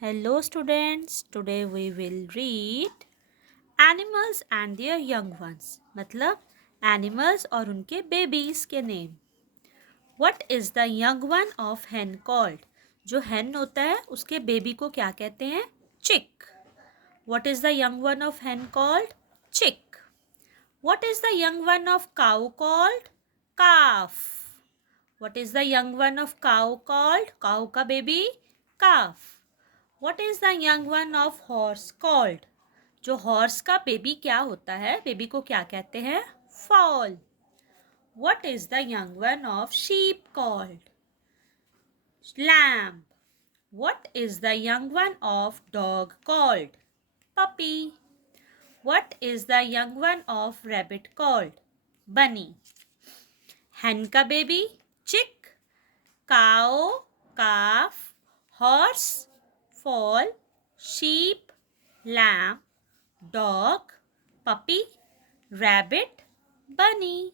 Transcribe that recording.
Hello students, today we will read animals and their young ones. मतलब animals और उनके babies के name. What is the young one of hen called? जो hen होता है उसके baby को क्या कहते हैं? Chick. What is the young one of hen called? Chick. What is the young one of cow called? Calf. What is the young one of cow called? Cow का baby? Calf. What is the young one of horse called? जो horse का baby क्या होता है baby को क्या कहते हैं fall. What is the young one of sheep called? Lamb. What is the young one of dog called? Puppy. What is the young one of rabbit called? Bunny. hen का baby chick, cow calf, horse foal, sheep lamb, dog puppy, rabbit bunny.